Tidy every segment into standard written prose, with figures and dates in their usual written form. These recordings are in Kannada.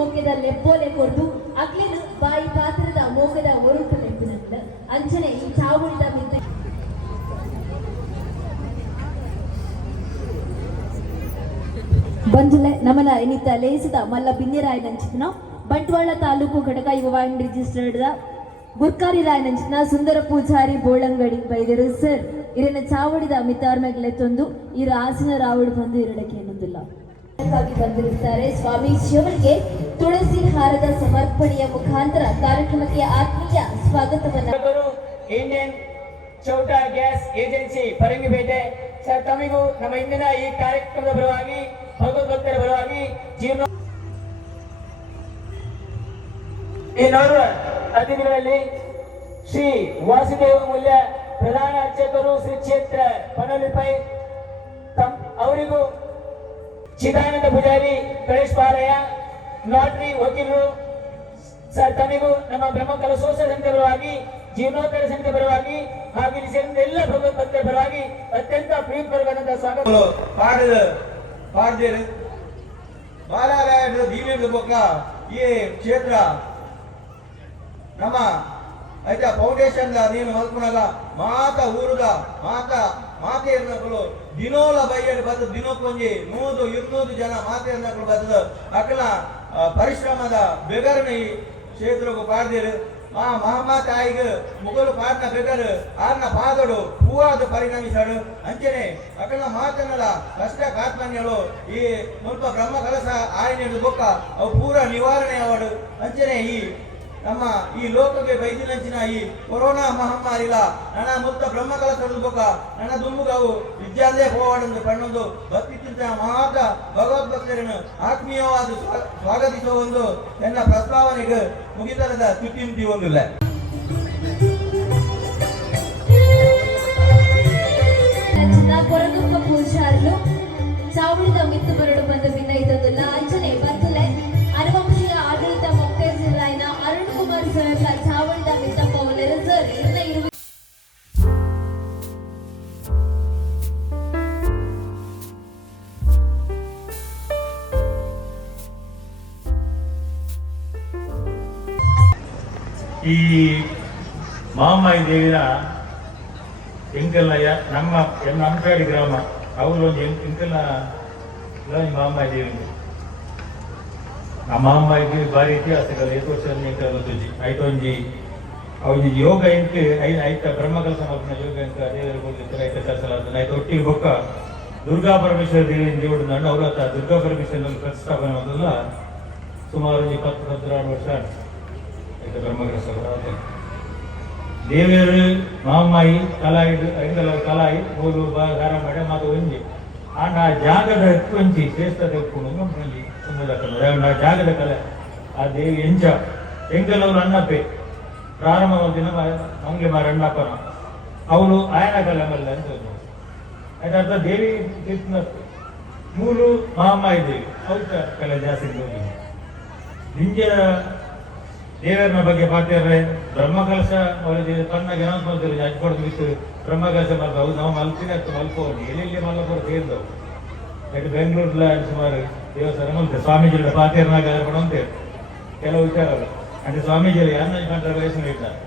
ಮೋಕೆದ ಲೆಪ್ಪೋಲೆ ಕೊರ್ದು ಅಗ್ಲಿನ ಬಾಯಿ ಪಾತ್ರದ ಮೋಕದ ಒರುಟು ಲೆಪ್ಪಿನಂದ ಅಂಚನೆ ಈ ಚಾವುಳಿದ ಮಿದ್ದು ಬಂಜುಲೆ ನಮನ ಎನಿತ ಲೇಸಿದ ಮಲ್ಲ ಬಿನ್ನಿರಾಯ ನಂಚಿನ ಬಂಟ್ವಾಳ ತಾಲೂಕು ಘಟಕ ಯುವ ವಾಹಿನಿ ರಿಜಿಸ್ಟರ್ಡ್ ಗುರ್ಕಾರಿ ರಾಯ ನಂಚಿನ ಸುಂದರ ಪೂಜಾರಿ ಬೋಳಂಗಡಿ ಬೈದರು ಸರ್ ಇರಿನ ಚಾವಡಿದ ಮಿತಾರ್ಮೆಗ್ಲೆತ್ತೊಂದು ಇರ ಆಸಿನ ರಾವಡು ಬಂದು ಎರಡಕ್ಕೆ ಎನ್ನುವುದಿಲ್ಲ ಬಂದಿರುತ್ತಾರೆ ಸ್ವಾಮೀಜಿಯವರಿಗೆ ತುಳಸಿ ಹಾರದ ಸಮರ್ಪಣೆಯ ಮುಖಾಂತರ ಕಾರ್ಯಕ್ರಮಕ್ಕೆ ಆತ್ಮೀಯ ಸ್ವಾಗತವನ್ನು Indian Chowta gas agency Parangipete sir ತಮಗೂ ನಮ್ಮ ಇಂದಿನ ಈ ಕಾರ್ಯಕ್ರಮದ ಪರವಾಗಿ ಭಗವದ್ಭಕ್ತರ ಪರವಾಗಿ ಜೀವನ ಇನ್ನೋರ್ವ ಅತಿಥಿಗಳಲ್ಲಿ ಶ್ರೀ ವಾಸುದೇವ ಮೂಲ್ಯ ಪ್ರಧಾನ ಅರ್ಚಕರು ಶ್ರೀ ಕ್ಷೇತ್ರ ಪನಲಿಪೈ ಅವರಿಗೂ ಚಿದಾನಂದ ಪೂಜಾರಿ ಗಣೇಶ್ ಪಾಲಯ್ಯ ಲಾಟ್ರಿ ವಕೀಲರು ಸರ್ ತಮಗೂ ನಮ್ಮ ಬ್ರಹ್ಮ ಕಲಶೋತ್ಸವ ಸಮಿತಿ ಪರವಾಗಿ ಜೀರ್ಣೋತ್ತರ ಸಮಿತಿ ಪರವಾಗಿ ಹಾಗೂ ಇಲ್ಲಿ ಸೇರಿದ ಎಲ್ಲ ಭಗವದ್ಭಕ್ತರ ಪರವಾಗಿ ಅತ್ಯಂತ ಪ್ರೀತಿಪೂರ್ವಕವಾದಂತಹ ಸ್ವಾಗತ ಪಾಡ್ದೇರು ಬಾಲಾರಾಯಣ ದೀವಿನ ಬೊಕ್ಕ ಈ ಕ್ಷೇತ್ರ ನಮ್ಮ ಐತೆ ಫೌಂಡೇಶನ್ ನೀನು ಮಲ್ಪನಾಗ ಮಾತ ಊರುದ ಮಾತೆ ಇರ್ನಗಳು ದಿನೋಲ ಬೈಯಲ್ಲಿ ಬಂದು ದಿನಕ್ಕೊಂಜಿ 100-200 ಜನ ಮಾತೆ ಇರ್ನಗಳು ಬಂದು ಅಕ್ಕನ ಪರಿಶ್ರಮದ ಬೆಗರ್ನ ಈ ಕ್ಷೇತ್ರಕ್ಕೂ ಪಾಡ್ದೇರು ಆ ಮಹಾಮಾತ ಆಯ್ಗ ಮುಗಲು ಪಾಡ್ನ ಬೆಗರ್ ಆರ್ನ ಪಾದಡು ಹೂವಾದ ಪರಿಣಮಿಸಡು ಅಂಚನೆ ಅಕ್ಕನ ಮಾತನಲ್ಲ ಕಷ್ಟ ಕಾರ್ಪಣ್ಯಗಳು ಈ ಮುಲ್ಪ ಬ್ರಹ್ಮ ಕಲಸ ಆಯ್ನೆಡು ಬೊಕ್ಕ ಅವು ಪೂರ ನಿವಾರಣೆ ಅವಡು ಅಂಚನೆ ಈ ನಮ್ಮ ಈ ಲೋಕಕ್ಕೆ ಬೈದಿನಂಚಿನ ಈ ಕೊರೋನಾ ಮಹಾಮಾರಿಲ ನನ್ನ ಮುಕ್ತ ಬ್ರಹ್ಮ ಕಲಸ ಬೊಕ್ಕ ನನ್ನ ದುಮ್ಮುಗವು ವಿದ್ಯಾಲಯ ಹೋವಾಡೊಂದು ಕಣ್ಣೊಂದು ಭಕ್ತಿ ಮಹಾತ ಭಗವದ್ಭಕ್ತರನ್ನು ಆತ್ಮೀಯವಾದ ಸ್ವಾಗತಿಸುವ ಒಂದು ನನ್ನ ಪ್ರಸ್ತಾವನೆಗೆ ಮುಗಿತರದ ತುಟಿ ಒಂದಿಲ್ಲ ಕೊರಗುಪ್ಪ ಪೂಜಾರಲು ಚಾವಡಿದ ಮಿತ್ತು ಬರಡು ಬಂದ ಭಿನ್ನ ಇದೊಂದಿಲ್ಲ ಅಂಚನೆ ಬರ್ತಲೆ ಅನುವಂಶೀಯ ಆಡಳಿತ ಮೊಕ್ತೇಜರಾಯನ ಅರುಣ್ ಕುಮಾರ್ ಸರ್ಲ ಚಾವಡಿದ ಮಿತ್ತಪ್ಪ ನೆರೆಸರ್ ಇನ್ನ ಇರುವ ಈ ಮಹಾಮಾಯಿ ದೇವಿನ ಎಂಕಲ್ನ ನಮ್ಮ ಅಂಕಾಡಿ ಗ್ರಾಮ ಅವರು ಒಂದು ಎಂಕಲ್ನ ಮಹಾಮಾಯಿ ದೇವಿ ಆ ಮಹಾಮಾಯಿ ದೇವಿ ಭಾರಿ ಇತಿಹಾಸಗಳು 5 ವರ್ಷ ಐಟೊಂಜಿ ಅವಜಿ ಯೋಗ ಎಂಟು ಐತ ಬ್ರಹ್ಮಕಲಸ ಮಲ್ಪನ ಯೋಗ ಎಂಕ ದೇವರ ಐತ ಕಲಸಲಾದ ಐತ ಒಟ್ಟಿಗೆ ಬೊಕ್ಕ ದುರ್ಗಾ ಪರಮೇಶ್ವರ ದೇವಿನ ದೇವಡು ನಂಡು ಅವರು ದುರ್ಗಾ ಪರಮೇಶ್ವರ ಪ್ರತಿಷ್ಠಾಪನೆ ಮೊದಲ ಸುಮಾರು 20-26 ವರ್ಷ ಬ್ರಹ್ಮಕಲಸ ದೇವಿಯರು ಮಹಾಮಾಯಿ ಕಲಾಯಿ ಕಲಾಯಿ ಮೂರು ಗಾರ ಮಡೆ ಮಾತು ಒಂಜಿ ಆಂಡ ಆ ಜಾಗದ ಒಂಚಿ ಶ್ರೇಷ್ಠತೆ ಉಪ್ಪುಂಡು ಆ ಜಾಗದ ಕಲೆ ಆ ದೇವಿ ಎಂಚ ಎಂಕಲವರು ಅಣ್ಣಪ್ಪೆ ಪ್ರಾರಂಭ ದಿನ ಮಂಗ್ಲಿ ಮಾರ ಅಣ್ಣಪ್ಪನ ಅವಳು ಆಯನ ಕಲೆ ಮಲ್ಲ ಅಂತ ಅದರ್ಥ ದೇವಿ ಮೂರು ಮಹಾಮಾಯಿ ದೇವಿ ಅವ್ರ ಕಲೆ ಜಾಸ್ತಿ ನಿಂಜ ದೇವರನ ಬಗ್ಗೆ ಪಾತ್ರೆ ಬ್ರಹ್ಮಕಲಶ ಅವರಿಗೆ ತನ್ನ ಜ್ಞಾನಪದಲ್ಲಿ ಹಚ್ಕೊಡ್ದು ಬಿಟ್ಟು ಬ್ರಹ್ಮಕಲಶ ಮಾಡ್ತಾವು ನಾವು ಮಲ್ಪಿನ ಮಲ್ಕೋಗಿ ಎಲ್ಲೆಲ್ಲಿ ಮಲ್ಲಪುರ ಸೇರಿದವು ಯಾಕೆ ಬೆಂಗಳೂರ್ಲ ಸುಮಾರು ದೇವಸ್ಥಾನ ಮಲ್ತೆ ಸ್ವಾಮೀಜಿಗಳ ಪಾತ್ರೆನಾಗ ಅಂತ ಕೆಲವು ವಿಚಾರಗಳು ಅಂದ್ರೆ ಸ್ವಾಮೀಜಿಯಲ್ಲಿ ಯಾನ ಕಂಡ್ರೆ ವಯಸ್ಸು ಇದ್ದಾರೆ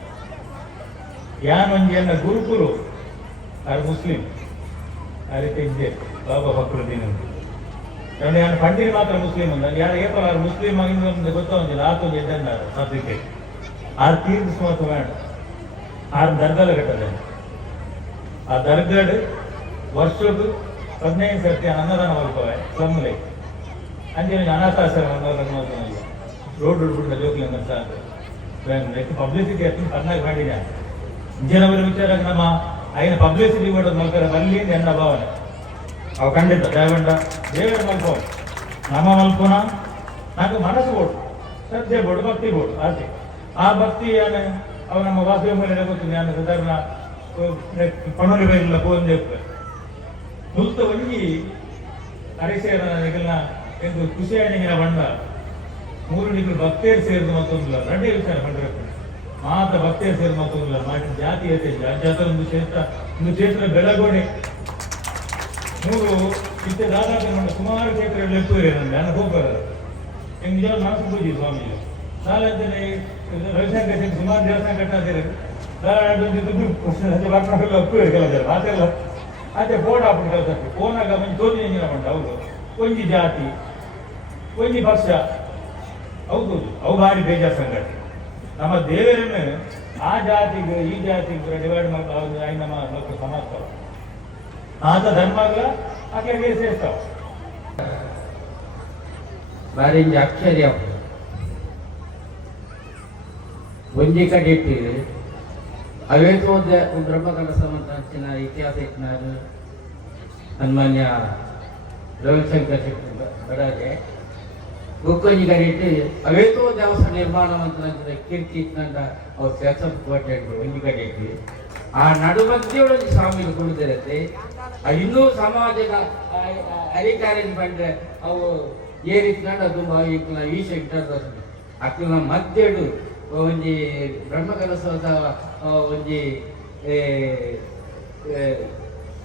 ಯಾನ್ ಒಂಜಿ ಅನ್ನ ಗುರುಕುಲು ಯಾರು ಮುಸ್ಲಿಂ ಆ ರೀತಿ ಇದ್ದೆ ಬಾಬಾ ಫಕ್ರುದ್ದೀನ್ ಅಂತ ಯಾರು ಪಂಡಿತ ಮಾತ್ರ ಮುಸ್ಲಿಂ ಅಂದ ಯಾರು ಏಪಲ್ ಆರು ಮುಸ್ಲಿಂ ಆಗಿಂದ ಗೊತ್ತೊಂದಿಲ್ಲ ಆತೊಂದು ಎದ್ದన్నారు ಅದಕ್ಕೆ ಆರು ತೀರ್ಥ ಸುಮಾರು ಬೇಡ 6 ದರ್ಗಾಲ ಕಟ್ಟದ ಆ ದರ್ಗಡ್ ವರ್ಷಕ್ಕೆ 15 ಸರ್ತಿ ಅನ್ನದಾನ ಮಾಡ್ಕೋವೆ ಸಮ್ಮಲೆ ಅಂಜೆ ಅನಾಥಾಶ್ರಮ ರೋಡ್ ಬಿಡ್ದ ಜೋಕ್ಲಿ ಅಂತ ಪಬ್ಲಿಸಿಟಿ ಅಷ್ಟು ಕರ್ನಾಗ ಮಾಡಿದ ಇಂಜಿನವರ ವಿಚಾರ ನಮ್ಮ ಐನ ಪಬ್ಲಿಸಿಟಿ ಮಾಡೋದು ಮಲ್ಕರ ಬರಲಿ ಎನ್ನ ಭಾವನೆ ಅವು ಖಂಡಿತ ದೇವಂಡ ದೇವರ ಮಲ್ಪೋ ನಮ್ಮ ಮಲ್ಪೋನ నాకు ಮನಸ್ಸು ಬೋಡು ಶ್ರದ್ಧೆ ಬೋಡು ಭಕ್ತಿ ಬೋಡು ಆಸೆ ಆ ಭಕ್ತಿ ಅವು ನಮ್ಮ ವಾಸುದೇವ ಮೇಲೆ ಗೊತ್ತಿದೆ ನಾನು ಸಾಧಾರಣ ಪಣೋಲಿ ಬೈರಲ್ಲ ಫೋನ್ చెప్పే ಮುಲ್ತ ಒಂಜಿ ಹರಿಸೇನ ನಿಗಲ್ನ ಎಂದು ಖುಷಿಯಾಗಿನ ಬಂಡ 3 ನಿಗಲು ಭಕ್ತೇರು ಸೇರಿದ ಮತ್ತೊಂದಿಲ್ಲ ರೆಡ್ಡಿ ವಿಚಾರ ಮಾಡಿರಬೇಕು ಮಾತ್ರ ಭಕ್ತೇರು ಸೇರಿದ ಮತ್ತೊಂದಿಲ್ಲ ಮಾಡಿ ಜಾತೀಯತೆ ಜಾತ ಒಂದು ಕ್ಷೇತ್ರ ಬೆಳಗೋಡೆ 3 ಇತ್ತೆ ದಾದಾಟ ಸುಮಾರು ಕ್ಷೇತ್ರಗಳು ಎತ್ತುವರೆ ನನಗೆ ಅನುಭವ ನಿಜ ಮನಸ್ಸು ಪೂಜಿ ಸ್ವಾಮಿ ನಾಲಂತನೇ ರವಿಶಂಕರ್ ಸಿಂಗ್ ಸುಮಾರು ದೇವಸ್ಥಾನ ಕಟ್ಟಿದ್ದಾರೆ ಒಪ್ಪು ಕೆಲಸ ಮಾತೆಲ್ಲ ಅದೇ ಬೋರ್ಡ್ ಹಾಕೊಂಡು ಕೆಲಸ ಫೋನಾಗ ಮಂచి ತೋಜಿ ಎಂಜಿನ ಬಂಡ ಹೌದು ಒಂಜಿ ಜಾತಿ ಒಂಜಿ ಪಕ್ಷ ಹೌದು ಅವು ಭಾರಿ ಬೇಜಾರು ಸಂಗತಿ ನಮ್ಮ ದೇವರನ್ನು ಆ ಜಾತಿಗೆ ಈ ಜಾತಿಗೆ ಡಿವೈಡ್ ಮಾಡಿ ಆಯ್ತು ನಮ್ಮ ಲೋಕ ಸಮಾಜ ಆದ ಧರ್ಮಗಳ ಆಕೆ ಸೇರ್ತಾವ ಬಾರಿ ಆಶ್ಚರ್ಯ ಒಂಜಿ ಕಡೆ ಇಟ್ಟು ಅವೇತೋ ಬ್ರಹ್ಮಕಂಡ ಸಂಬಂಧ ಹಂಚಿನ ಇತಿಹಾಸ ಇಟ್ಟಿನಾರು ಸನ್ಮಾನ್ಯ ರವಿಶಂಕರ್ ಶೆಟ್ಟಿ ಬಡಾಗೆ ಬುಕ್ಕೊಂಜಿ ಕಡೆ ಇಟ್ಟು ಅವೇತೋ ದೇವಸ್ಥಾನ ನಿರ್ಮಾಣ ಅಂತ ಕೀರ್ತಿ ಇಟ್ನಂಡ ಅವ್ರು ಕೆಲಸ ಕೋಟೆ ಒಂಜಿ ಕಡೆ ಇಟ್ಟು ಆ ನಡುಮಧ್ಯೊಳಗೆ ಸ್ವಾಮಿಗಳು ಕುಳಿದಿರತ್ತೆ ಇನ್ನೂ ಸಮಾಜದ ಅರಿಕಾರೇಜ್ ಬಂದ್ರೆ ಅವು ఏ రీతిగా ತುಂಬ ಈ ಸೆಕ್ಟರ್ ಅಕ್ಲ ಮಧ್ಯಡು ಒಂಜಿ ಬ್ರಹ್ಮಕಲಸದ ಒಂಜಿ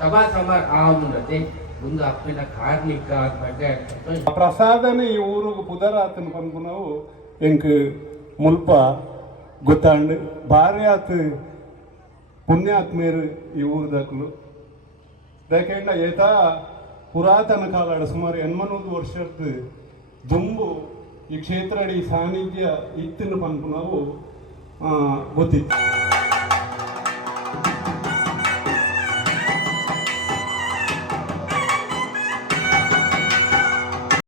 ಸಭಾ ಸಮಾರ ಆವೊಂದುಂಡತೆ ಮುಂದೆ ಅಪ್ಪಿನ ಕಾರ್ಮಿಕ ಬಗ್ಗೆ ಪ್ರಸಾದನೆ ಈ ಊರಿಗೆ ಪುದರಾತನ ಪನ್ಪು ನಾವು ಎಂಕ್ ಮುಲ್ಪ ಗೊತ್ತಾಂಡು ಭಾರಿ ಆತು ಪುಣ್ಯಾತ್ಮೇರು ಈ ಊರದಕ್ಲು ಯಾಕೆಂಡ ಏತ ಪುರಾತನ ಕಾಲದ ಸುಮಾರು 80 ವರ್ಷದ ದುಂಬು ಈ ಕ್ಷೇತ್ರಡಿ ಸಾನ್ನಿಧ್ಯ ಇತ್ತಿನ ಪನ್ಪು ನಾವು ಗೊತ್ತಿತ್ತು.